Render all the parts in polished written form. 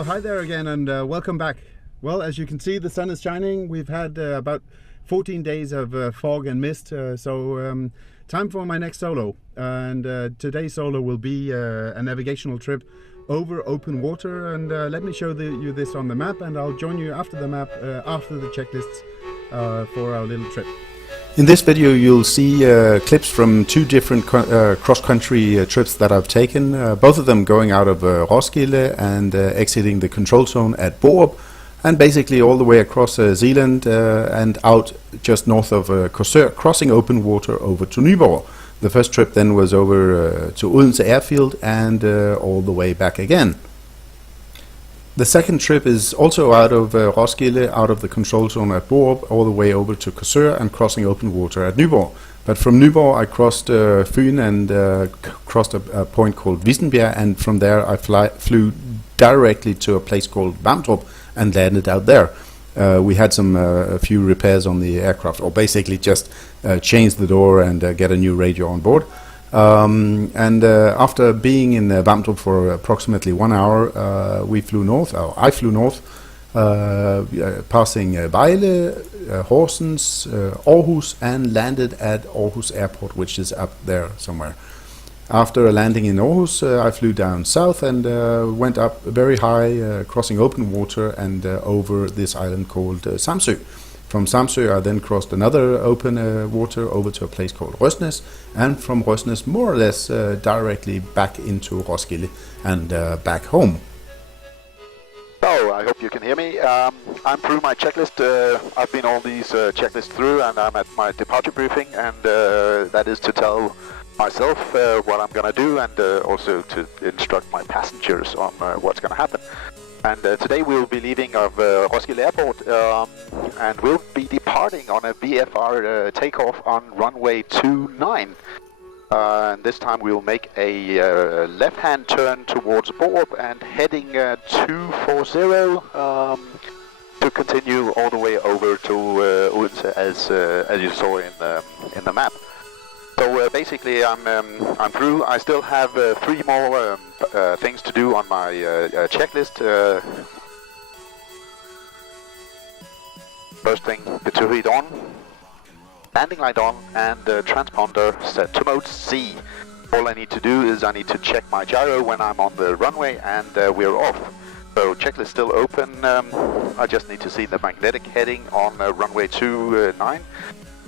Well, hi there again, and welcome back. Well, as you can see, the sun is shining. We've had about 14 days of fog and mist, so time for my next solo. And today's solo will be a navigational trip over open water, and let me show you this on the map, and I'll join you after the map, after the checklists for our little trip. In this video you'll see clips from two different cross-country trips that I've taken, both of them going out of Roskilde and exiting the control zone at Vamdrup, and basically all the way across Zealand and out just north of Coutry, crossing open water over to Nyborg. The first trip then was over to Odense airfield and all the way back again. The second trip is also out of Roskilde, out of the control zone at Vamdrup, all the way over to Coutry and crossing open water at Nyborg. But from Nyborg I crossed Fyn and crossed a point called Vissenbjerg, and from there I flew directly to a place called Vamdrup and landed out there. We had a few repairs on the aircraft, or basically just change the door and get a new radio on board. After being in Vamdrup for approximately 1 hour, we flew north, or I flew north, passing Vejle, Horsens, Århus, and landed at Århus airport, which is up there somewhere. After landing in Århus, I flew down south and went up very high, crossing open water and over this island called Samsø. From Samsø I then crossed another open water over to a place called Røsnes, and from Røsnes more or less directly back into Roskilde and back home. So, I hope you can hear me. I'm through my checklist. I've been all these checklists through, and I'm at my departure briefing, and that is to tell myself what I'm going to do, and also to instruct my passengers on what's going to happen. And today we'll be leaving of Roskilde Airport, and we'll be departing on a VFR takeoff on runway 29. And this time we'll make a left-hand turn towards Vamdrup and heading 240 to continue all the way over to Odense, as you saw in the map. So basically I'm through. I still have 3 more things to do on my checklist. First thing, battery on, landing light on, and transponder set to mode C. All I need to do is I need to check my gyro when I'm on the runway, and we're off. So checklist still open. I just need to see the magnetic heading on runway 29.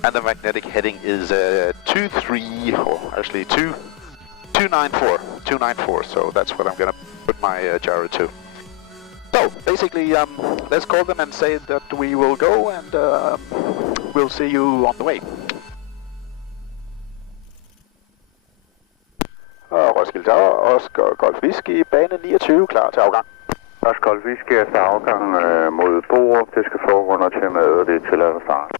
And the magnetic heading is 294, so that's what I'm going to put my gyro to. So, basically, let's call them and say that we will go, and we'll see you on the way. Roskilde Tower, Oscar Golf Whisky, bane 29, klar til afgang. Oscar Golf Whisky efter afgang mod Vamdrup, det skal foregå under temaet, og det er tilladt at starte.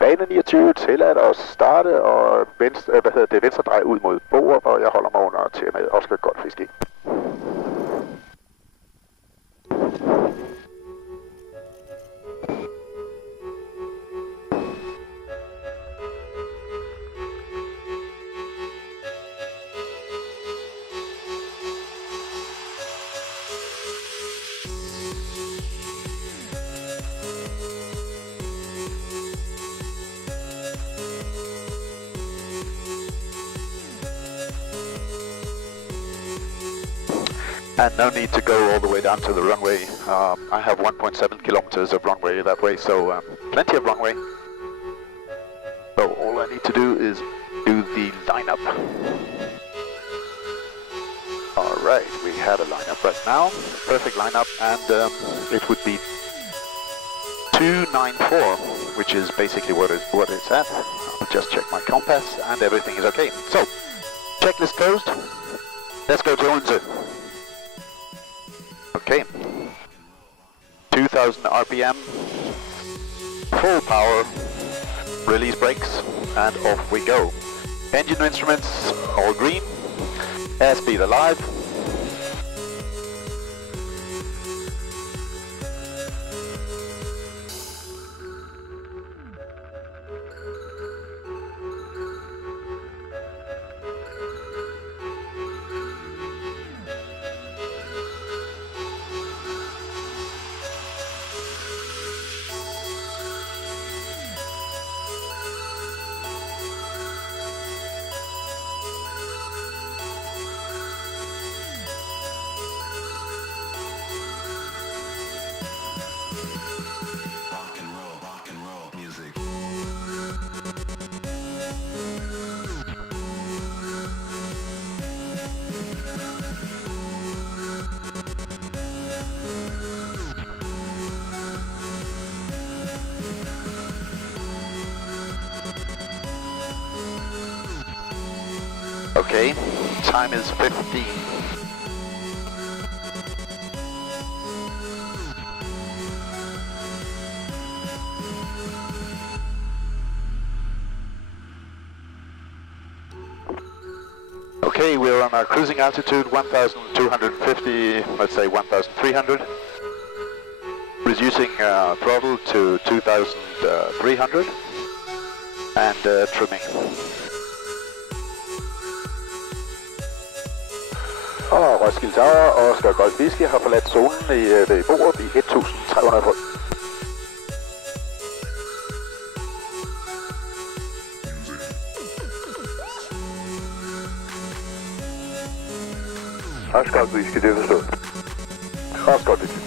Bane 29 tilladt at starte, og venstre drej ud mod Vamdrup, og jeg holder mig under til med Oscar Golf Whisky. And no need to go all the way down to the runway. I have 1.7 kilometers of runway that way, so plenty of runway. So all I need to do is do the lineup. Alright, we have a lineup right now. Perfect lineup, and it would be 294, which is basically what it's at. I'll just check my compass, and everything is okay. So, checklist closed. Let's go to Odense. Okay, 2000 RPM, full power, release brakes, and off we go. Engine instruments, all green, airspeed alive. Okay, time is 15. Okay, we're on our cruising altitude 1,250, let's say 1,300. Reducing throttle to 2,300 and trimming. Og Roskilde Tower og Oscar Golf Whisky har forladt zonen ved Vamdrup i 1.300 fod. Oscar Golf Whisky, det er forstået. Oscar Golf Whisky.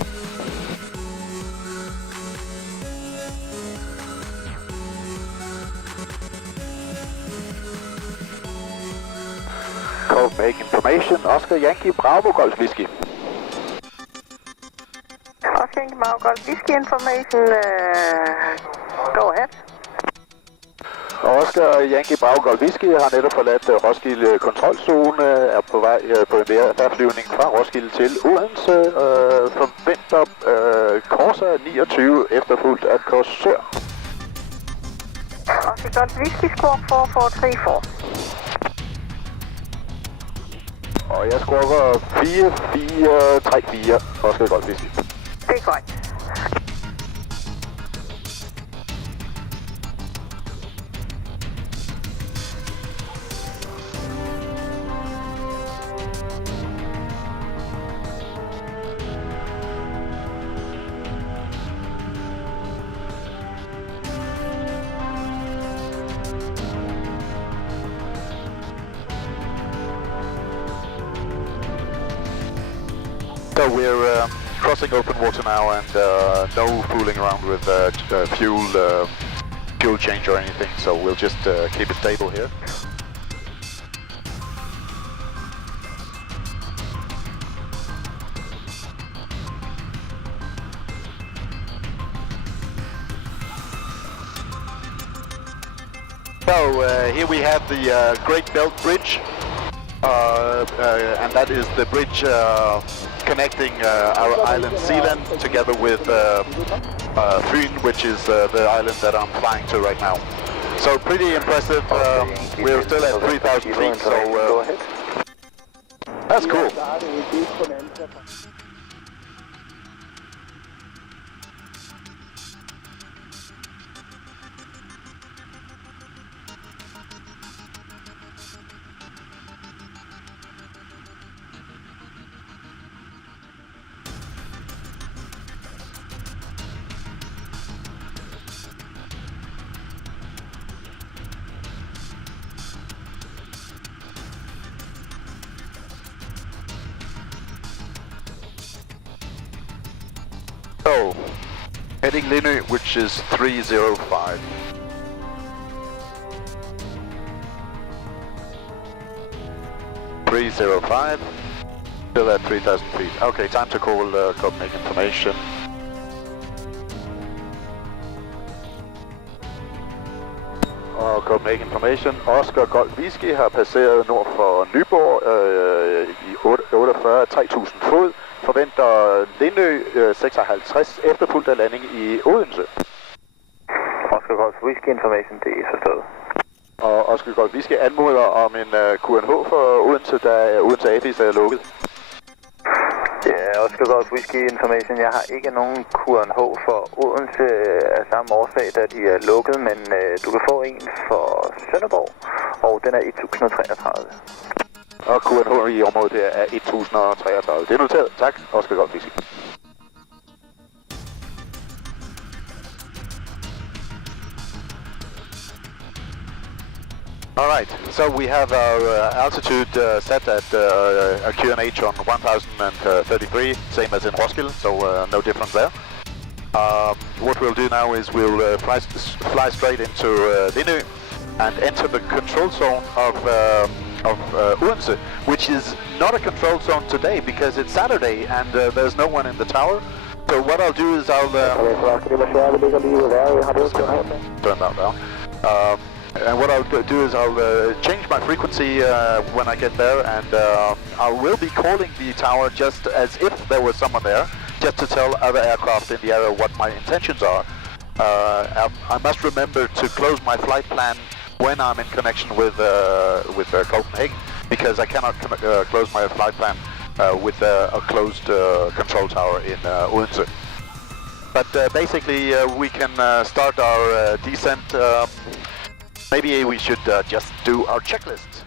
Make information, Oscar Yankee Bravo Golf Whisky. Oscar Yankee Bravo Golf Whisky information, go ahead. Oscar Yankee Bravo Golf Whisky har netop forladt Roskilde kontrolzone, er på vej på en flyvning fra Roskilde til Odense, forventer Corsa 29 efterfulgt af Korsør. Oscar Golf Whisky score 4434. Og jeg scorer 4434 Oscar Golf Whisky. Det er godt. So we're crossing open water now, and no fooling around with fuel change or anything. So we'll just keep it stable here. So here we have the Great Belt Bridge, and that is the bridge connecting our island Zealand together with Fyn, which is the island that I'm flying to right now. So pretty impressive. We're still at 3,000 feet, so that's cool. So, heading Lindø, which is 305. Still at 3,000 feet. Okay, time to call Copenhagen information. Og Copenhagen information. Oscar Golf Whisky har passeret nord for Nyborg i 48 3.000 fod. Forventer Lindø 56 efterfulgt af landing i Odense. Oscar Golf Whisky information, det er forstået. Og Oscar Golf Whisky anmoder om en QNH for Odense, da Odense Avis er lukket. Ja, Oscar Golf Whisky information. Jeg har ikke nogen QNH for Odense af samme årsag, da de er lukket, men du kan få en for Sønderborg, og den er 1033. Og QNH i området er 1033. Det er noteret. Tak, Oscar Golf Whisky. Alright, so we have our altitude set at a QNH on 1033, same as in Roskilde, so no difference there. What we'll do now is we'll fly straight into Lindø and enter the control zone of Odense, which is not a control zone today because it's Saturday and there's no one in the tower. So what I'll do is I'll just turn that down. And what I'll do is I'll change my frequency when I get there, and I will be calling the tower just as if there was someone there, just to tell other aircraft in the area what my intentions are. I must remember to close my flight plan when I'm in connection with Copenhagen, because I cannot close my flight plan with a closed control tower in Odense. But basically we can start our descent. Maybe we should just do our checklist.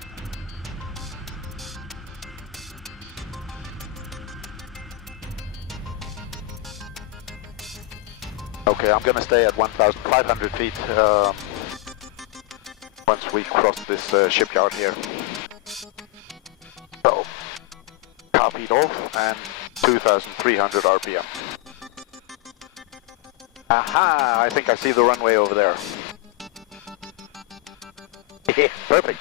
Okay, I'm gonna stay at 1,500 feet once we cross this shipyard here. So, car feet off and 2,300 RPM. Aha! I think I see the runway over there. Perfect.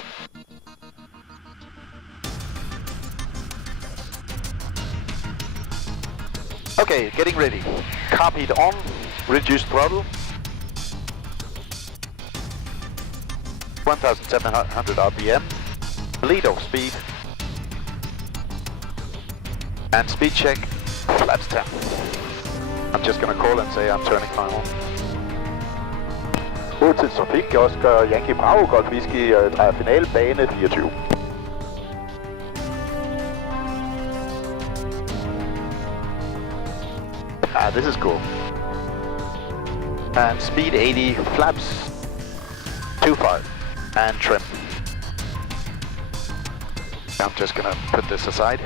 Okay, getting ready. Car feet on, reduced throttle. 1,700 RPM. Lead off speed. And speed check, flaps 10. I'm just gonna call and say I'm turning final. Hotel Trafik, Oscar Yankee Bravo, Golf Whisky, drejer finale, bane 24. Ah, this is cool. And speed 80, flaps 25, and trim. I'm just gonna put this aside.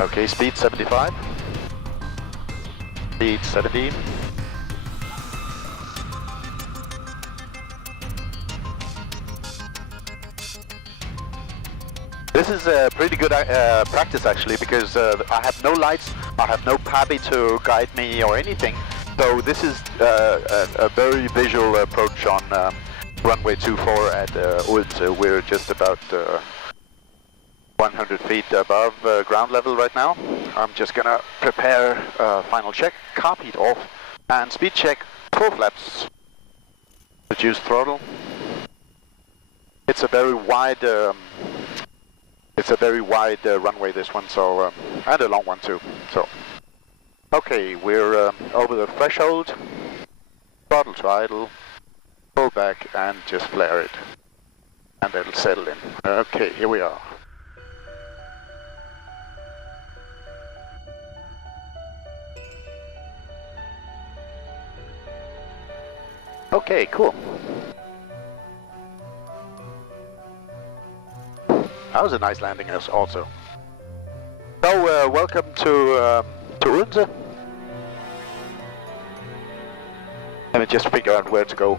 Okay, speed 75. Speed 17. This is a pretty good practice actually, because I have no lights, I have no PABI to guide me or anything. So this is a very visual approach on runway 24 at Odense. We're just about 100 feet above ground level right now. I'm just gonna prepare final check, car feet off, and speed check, 4 flaps. Reduce throttle. It's a very wide runway, this one, so and a long one too. So okay, we're over the threshold. Throttle to idle, pull back, and just flare it, and it'll settle in. Okay, here we are. Okay, cool. That was a nice landing also. So, welcome to Odense. Let me just figure out where to go.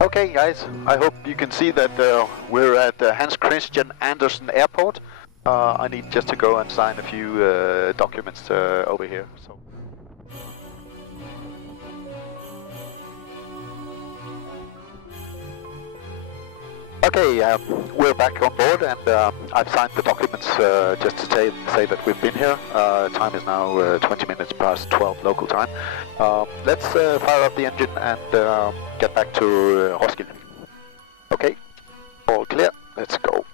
Okay, guys, I hope you can see that we're at Hans Christian Andersen Airport. I need just to go and sign a few documents over here. So. Okay, we're back on board, and I've signed the documents just to say that we've been here. Time is now 20 minutes past 12 local time. Let's fire up the engine and get back to Roskilde. Okay, all clear, let's go.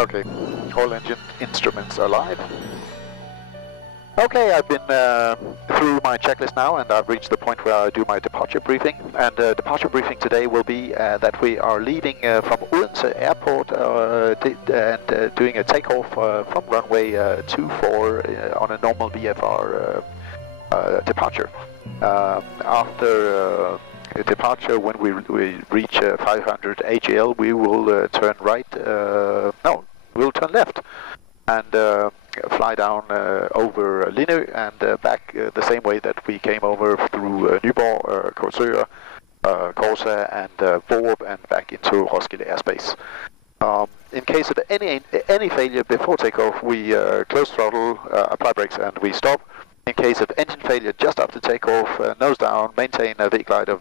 Okay, all engine instruments are live. Okay, I've been through my checklist now, and I've reached the point where I do my departure briefing. And departure briefing today will be that we are leaving from Odense Airport and doing a takeoff from runway 24 on a normal VFR departure. After departure, when we reach 500 AGL, we will turn right. No, we'll turn left and fly down over Lindø and back the same way that we came over through Nyborg, Korsør, Korsa, and Vamdrup, and back into Roskilde airspace. In case of any failure before takeoff, we close throttle, apply brakes, and we stop. In case of engine failure, just after takeoff, nose down, maintain a vehicle height of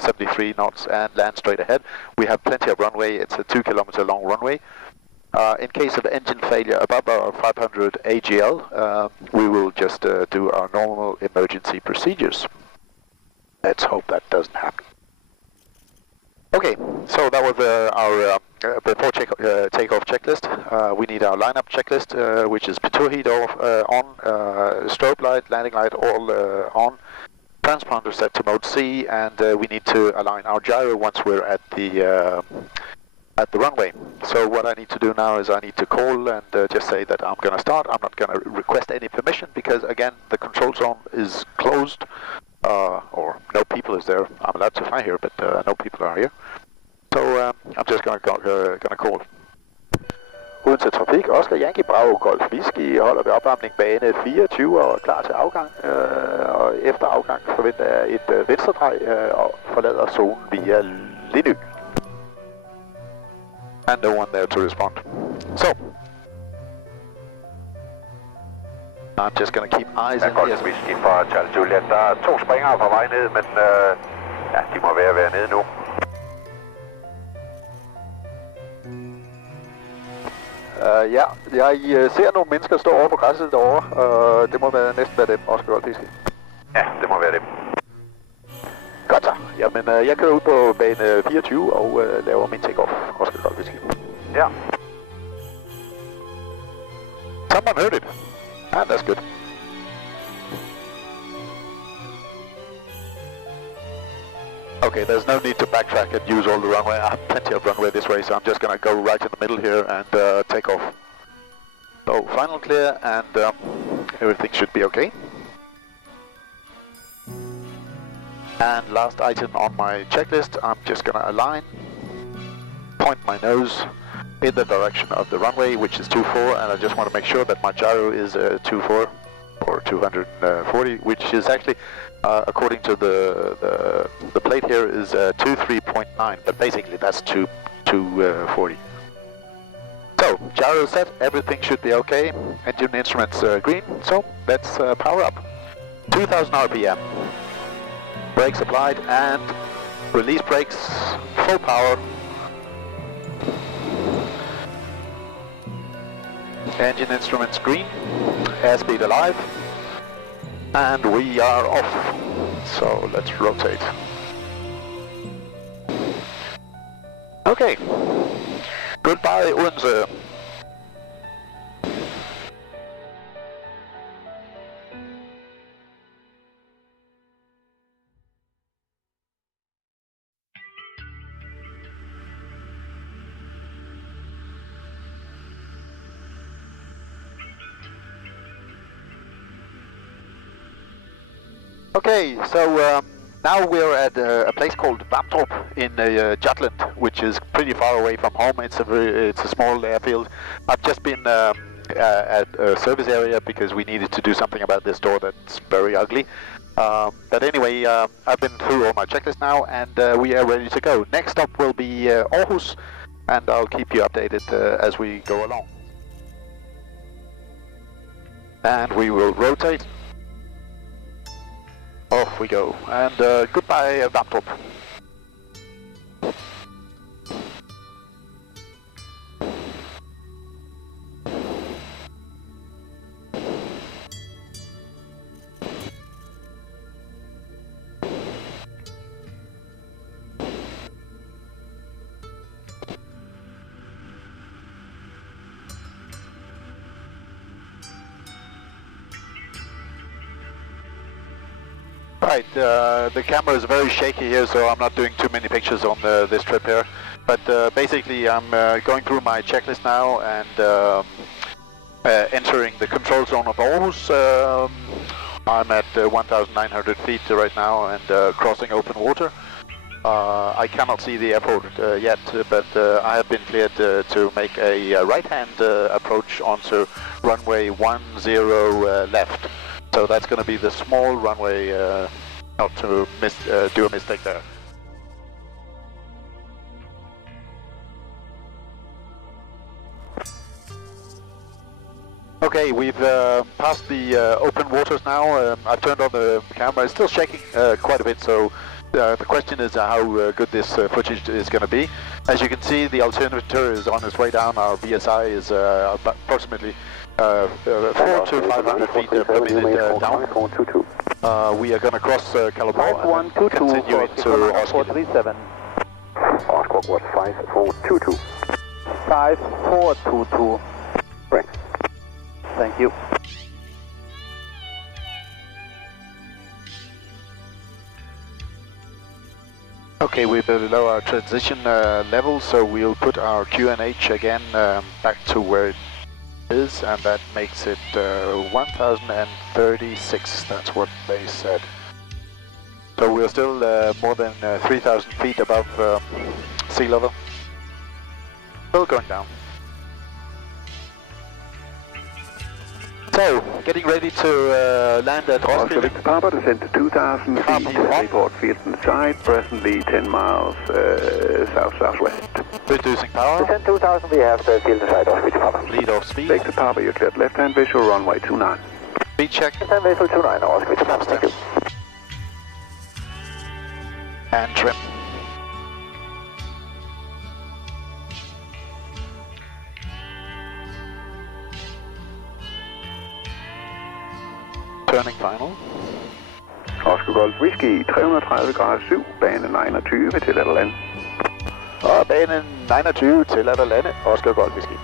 73 knots and land straight ahead. We have plenty of runway. It's a 2 kilometer long runway. In case of engine failure above our 500 AGL, we will just do our normal emergency procedures. Let's hope that doesn't happen. Okay, so that was our before takeoff checklist. We need our lineup checklist, which is pitot heat off, on, strobe light, landing light all on, transponder set to mode C, and we need to align our gyro once we're at the runway. So what I need to do now is I need to call and just say that I'm going to start. I'm not going to request any permission because, again, the control zone is closed, or no people is there. I'm allowed to fly here, but no people are here. So I'm just going to call. Odense Trafik, Oscar Yankee Bravo Golf Whisky, holder ved opvarmning bane 24 og klar til afgang. Og efter afgang forventer jeg et venstredrej og forlader zonen via Lindø. And no one there to respond. So, I'm just gonna keep eyes in Golf Whisky fra Charlie Juliet. Der er 2 springere på vej ned, men ja, de må være nede nu. Ja, jeg ser nogle mennesker stå over på græsset derovre. Det må næsten være dem, Oscar Golf Whisky. Ja, det må være dem. Godt så. Jamen, jeg kører ud på bane 24 og laver min take-off, Roskilde Golf Whisky. Ja. Someone heard it. Ah, that's good. Okay, there's no need to backtrack and use all the runway. I have plenty of runway this way, so I'm just going to go right in the middle here and take off. So, final clear, and everything should be okay. And last item on my checklist, I'm just going to align, point my nose in the direction of the runway, which is 24, and I just want to make sure that my gyro is 24 or 240, which is actually, according to the plate here, is 23.9, but basically that's 240. So, gyro set, everything should be okay, engine instruments green, so let's power up. 2000 RPM. Brakes applied and release brakes, full power. Engine instruments green, airspeed alive, and we are off. So let's rotate. Okay, goodbye Odense. Okay, so now we're at a place called Vamdrup in Jutland, which is pretty far away from home. It's a small airfield. I've just been at a service area because we needed to do something about this door that's very ugly. But anyway, I've been through all my checklist now, and we are ready to go. Next stop will be Århus, and I'll keep you updated as we go along. And we will rotate. Off we go, and goodbye Vamdrup. Right, the camera is very shaky here, so I'm not doing too many pictures on this trip here. But basically, I'm going through my checklist now and entering the control zone of Århus. I'm at 1,900 feet right now and crossing open water. I cannot see the airport yet, but I have been cleared to make a right-hand approach onto runway 10 left. So that's going to be the small runway, not to do a mistake there. Okay, Okay, we've passed the open waters now. I've turned on the camera. It's still shaking quite a bit, so the question is how good this footage is going to be. As you can see, the altimeter is on its way down. Our VSI is approximately 400 to 500 feet per minute down. We are going to cross Kalundborg and continue into Roskilde. Oscar, what, 5422? 5422. Right. Thank you. Okay, we're below our transition level, so we'll put our QNH again back to where it is, and that makes it 1036. That's what they said. So we're still more than 3,000 feet above sea level. Still going down. So, getting ready to land at Roskilde. Victor Papa, descend to 2,000 feet, report field inside, presently 10 miles south-southwest. Reducing power. Descend 2,000, we have the field inside of Victor Papa. Lead off speed. Victor Papa, you're cleared left-hand visual, runway 29. Speed check. Left-hand visual 29, Oscar, Victor Papa, thank you. And trim. Turning final. Oscar Golf Whiskey, 330 grader 7, bane 29 til at lande. Og banen 29 til at lande. Oscar Golf Whiskey.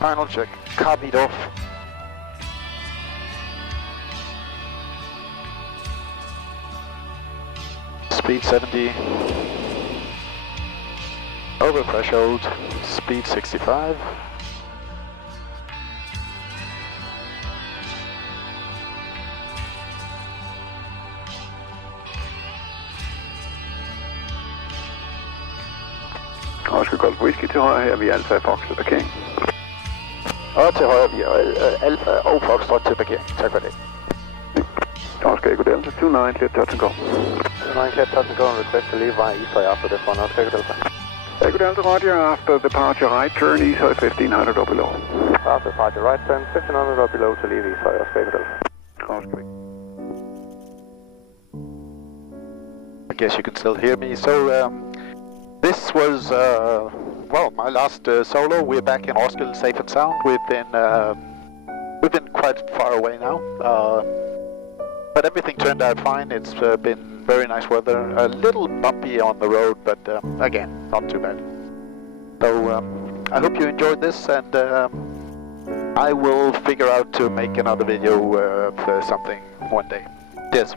Final check. Copied off. Speed 70. Over threshold. Speed 65. Oscar Golf Whiskey til højre her, vi er Alfa Fox til parkering. Og til højre, vi er Alfa og Foxtrot til parkering. Tak for det. Oscar Echo Delta, 29, clear touch and go. 29, clear touch and go and request to leave via East after this one, Oscar Echo Delta. Echo Delta, roger, after departure right turn, East 1500 or below. After departure right turn, 1500 or below to leave East Oscar Echo Delta. Oscar. I guess you can still hear me. So this was well, my last solo. We're back in Roskilde, safe and sound. We've been quite far away now, but everything turned out fine. It's been very nice weather. A little bumpy on the road, but again, not too bad. So I hope you enjoyed this, and I will figure out to make another video of something one day. Cheers.